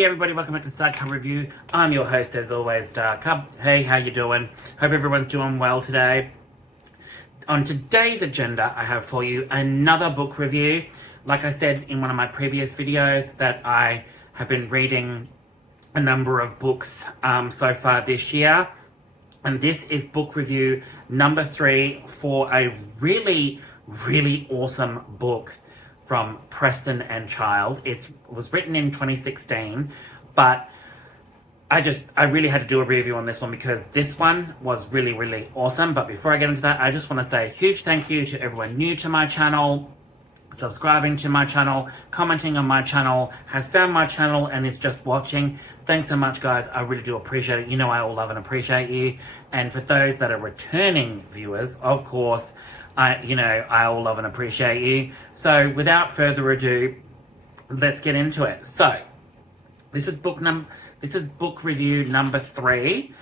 Hey everybody, welcome back to Starcub Review. I'm your host as always, Starcub. Hey, how you doing? Hope everyone's doing well today. On today's agenda, I have for you another book review. Like I said in one of my previous videos, that I have been reading a number of books so far this year. And this is book review number 3 for a really awesome book from Preston and Childs. It was written in 2016, but I really had to do a review on this one because this one was really awesome. But before I get into that, I just want to say a huge thank you to everyone new to my channel, subscribing to my channel, commenting on my channel, has found my channel and is just watching. Thanks so much, guys. I really do appreciate it. You know I all love and appreciate you. And for those that are returning viewers, of course, I all love and appreciate you. So without further ado, let's get into it. So this is book review number 3,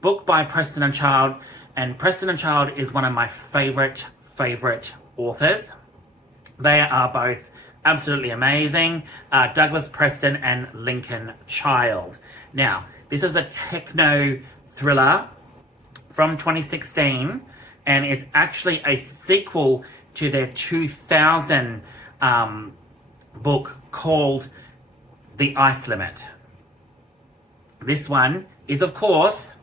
book by Preston and Childs. And Preston and Childs is one of my favorite authors. They are both absolutely amazing. Douglas Preston and Lincoln Childs. Now, this is a techno-thriller from 2016, and it's actually a sequel to their 2000 book called The Ice Limit. This one is, of course,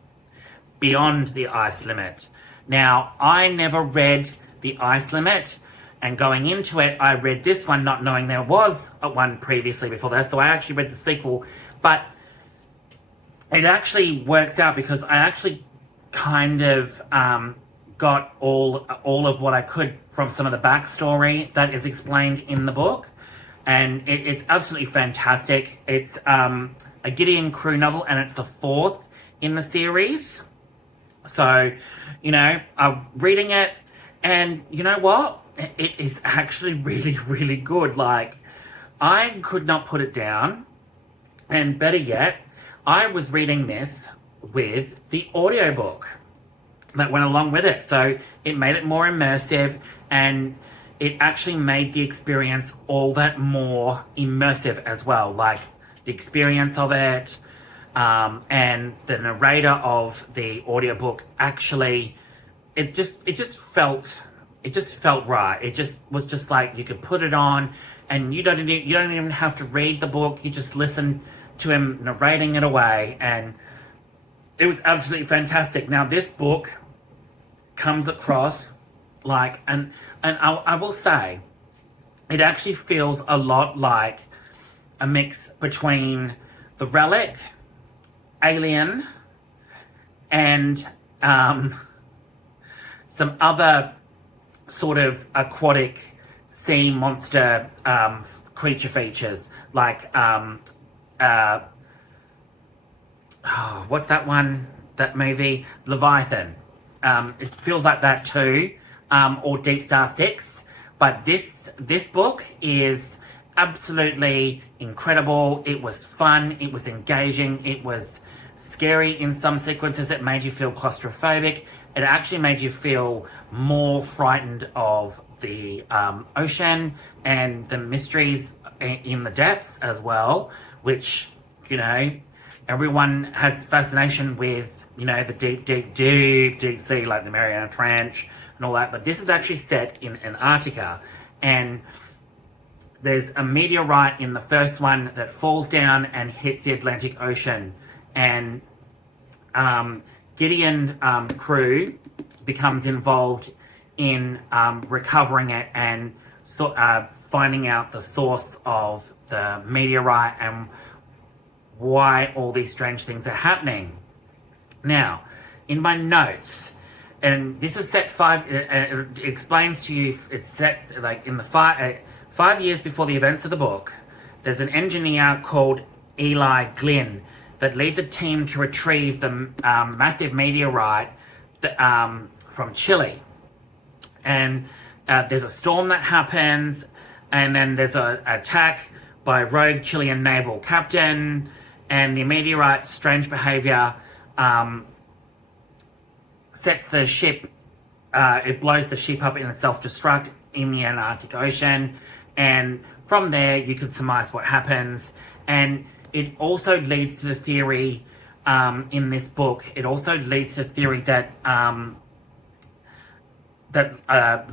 Beyond the Ice Limit. Now, I never read The Ice Limit, and going into it, I read this one not knowing there was one previously before that, so I actually read the sequel, but it actually works out because I actually kind of got all of what I could from some of the backstory that is explained in the book, and it's absolutely fantastic. It's a Gideon Crew novel, and it's the 4th in the series. So, I'm reading it, and you know what? It is actually really good. Like, I could not put it down, and better yet, I was reading this with the audiobook that went along with it. So it made it more immersive, and it actually made the experience all that more immersive as well. Like the experience of it, and the narrator of the audiobook actually, it just felt right. It just was just like you could put it on, and you don't even have to read the book. You just listen to him narrating it away, and it was absolutely fantastic. Now, this book comes across like, and I will say, it actually feels a lot like a mix between The Relic, Alien, and some other sort of aquatic sea monster creature features, like what's that one, that movie, Leviathan. It feels like that too, or Deep Star 6. But this book is absolutely incredible. It was fun, it was engaging, it was scary in some sequences. It made you feel claustrophobic. It actually made you feel more frightened of the ocean and the mysteries in the depths as well, which, everyone has fascination with, the deep sea, like the Mariana Trench and all that. But this is actually set in Antarctica, and there's a meteorite in the first one that falls down and hits the Atlantic Ocean, and Gideon Crew becomes involved in recovering it and finding out the source of the meteorite and why all these strange things are happening. Now, in my notes, and this is set it explains to you, it's set like in the 5 years before the events of the book. There's an engineer called Eli Glinn that leads a team to retrieve the massive meteorite from Chile. And there's a storm that happens, and then there's an attack by a rogue Chilean naval captain, and the meteorite's strange behavior sets the ship, it blows the ship up in a self-destruct in the Antarctic Ocean, and from there you can surmise what happens. And it also leads to the theory in this book. It also leads to the theory that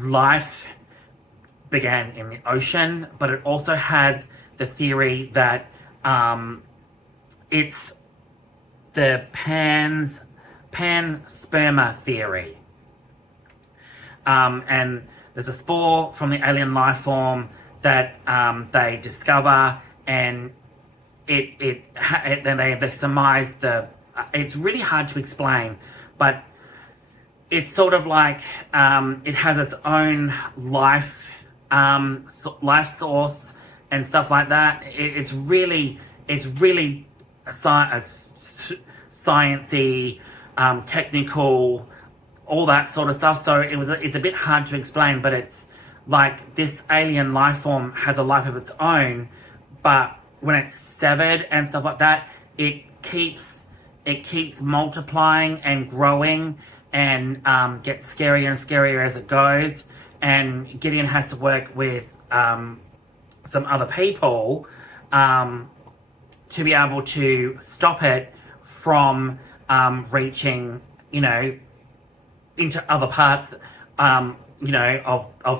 life began in the ocean, but it also has the theory that it's the pansperma theory. And there's a spore from the alien life form that they discover, and then they surmise it's really hard to explain, but it's sort of like it has its own life source and stuff like that. It's really sciencey, technical, all that sort of stuff. So it's a bit hard to explain, but it's like this alien life form has a life of its own, but when it's severed and stuff like that, it keeps multiplying and growing, and gets scarier and scarier as it goes. And Gideon has to work with some other people to be able to stop it from reaching, into other parts, of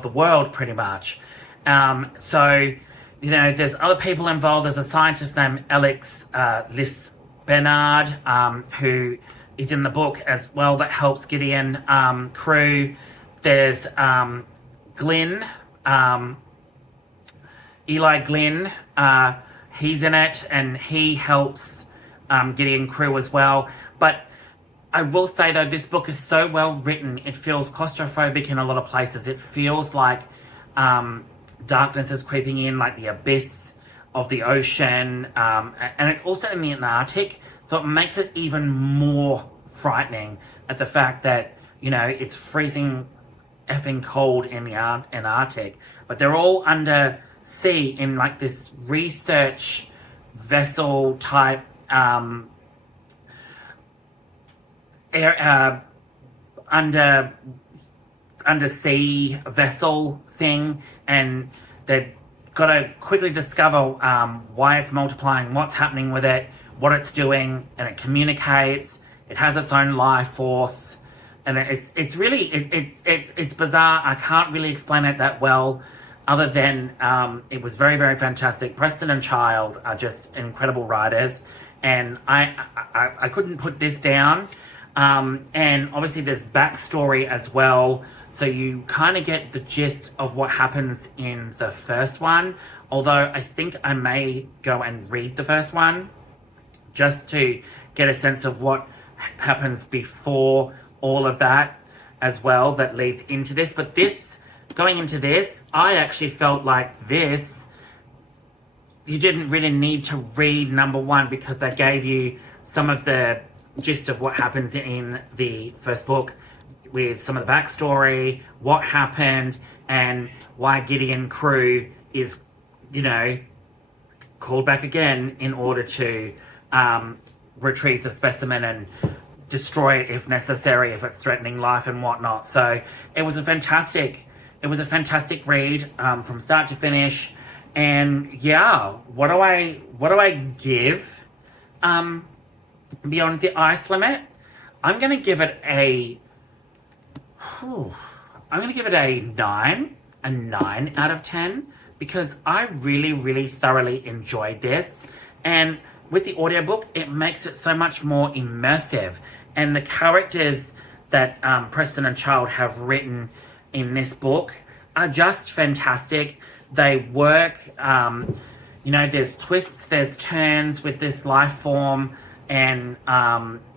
the world, pretty much. So, there's other people involved. There's a scientist named Alex Bernard, who is in the book as well, that helps Gideon crew. There's Glinn, Eli Glinn, he's in it, and he helps Gideon crew as well. But I will say, though, this book is so well written, it feels claustrophobic in a lot of places. It feels like darkness is creeping in, like the abyss of the ocean, and it's also in the Antarctic, so it makes it even more frightening at the fact that, it's freezing effing cold in the Antarctic, but they're all under sea in like this research vessel type undersea vessel thing, and they've got to quickly discover why it's multiplying, what's happening with it, what it's doing, and it communicates. It has its own life force, and it's really it's bizarre. I can't really explain it that well, other than it was very, very fantastic. Preston and Childs are just incredible writers, and I couldn't put this down. And obviously there's backstory as well, so you kind of get the gist of what happens in the first one, although I think I may go and read the first one just to get a sense of what happens before all of that as well that leads into this. But going into this, I actually felt like this, you didn't really need to read number one, because they gave you some of the gist of what happens in the first book, with some of the backstory, what happened, and why Gideon crew is, called back again in order to retrieve the specimen and destroy it if necessary, if it's threatening life and whatnot. So it was a fantastic read from start to finish. And yeah, what do I give Beyond the Ice Limit? I'm gonna give it a 9 out of 10, because I really, really thoroughly enjoyed this. And with the audiobook, it makes it so much more immersive. And the characters that Preston and Child have written in this book are just fantastic. They work, there's twists, there's turns with this life form, and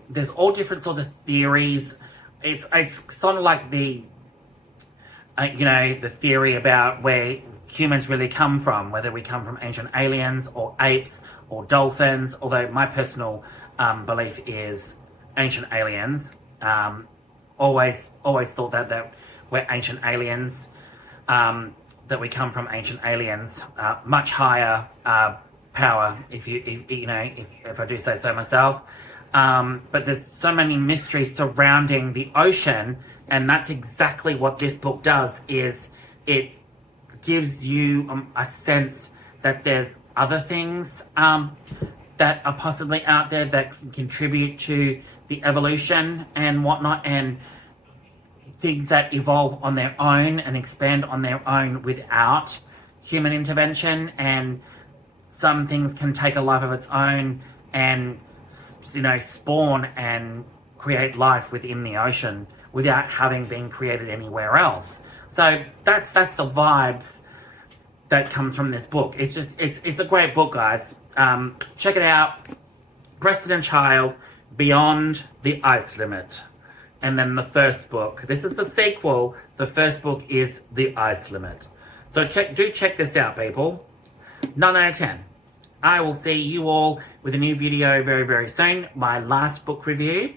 there's all different sorts of theories. It's sort of like the theory about where humans really come from, whether we come from ancient aliens or apes or dolphins, although my personal belief is ancient aliens. Always thought that we're ancient aliens, that we come from ancient aliens, much higher power, if I do say so myself. But there's so many mysteries surrounding the ocean, and that's exactly what this book does, is it gives you a sense that there's other things that are possibly out there that can contribute to the evolution and whatnot, and things that evolve on their own and expand on their own without human intervention, and some things can take a life of its own and, you know, spawn and create life within the ocean without having been created anywhere else. So that's the vibes that comes from this book. It's a great book, guys. Check it out. Preston Childs, Beyond the Ice Limit. And then the first book. This is the sequel. The first book is The Ice Limit. So do check this out, people. 9 out of 10. I will see you all with a new video very, very soon. My last book review.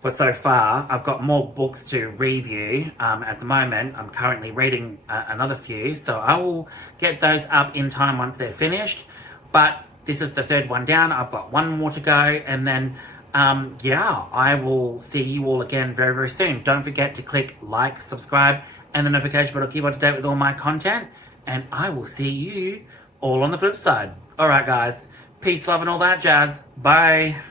For so far, I've got more books to review. At the moment, I'm currently reading another few, so I will get those up in time once they're finished. But this is the third one down. I've got one more to go, and then yeah, I will see you all again very, very soon. Don't forget to click like, subscribe, and the notification bell to keep up to date with all my content. And I will see you all on the flip side. Alright, guys. Peace, love, and all that jazz. Bye.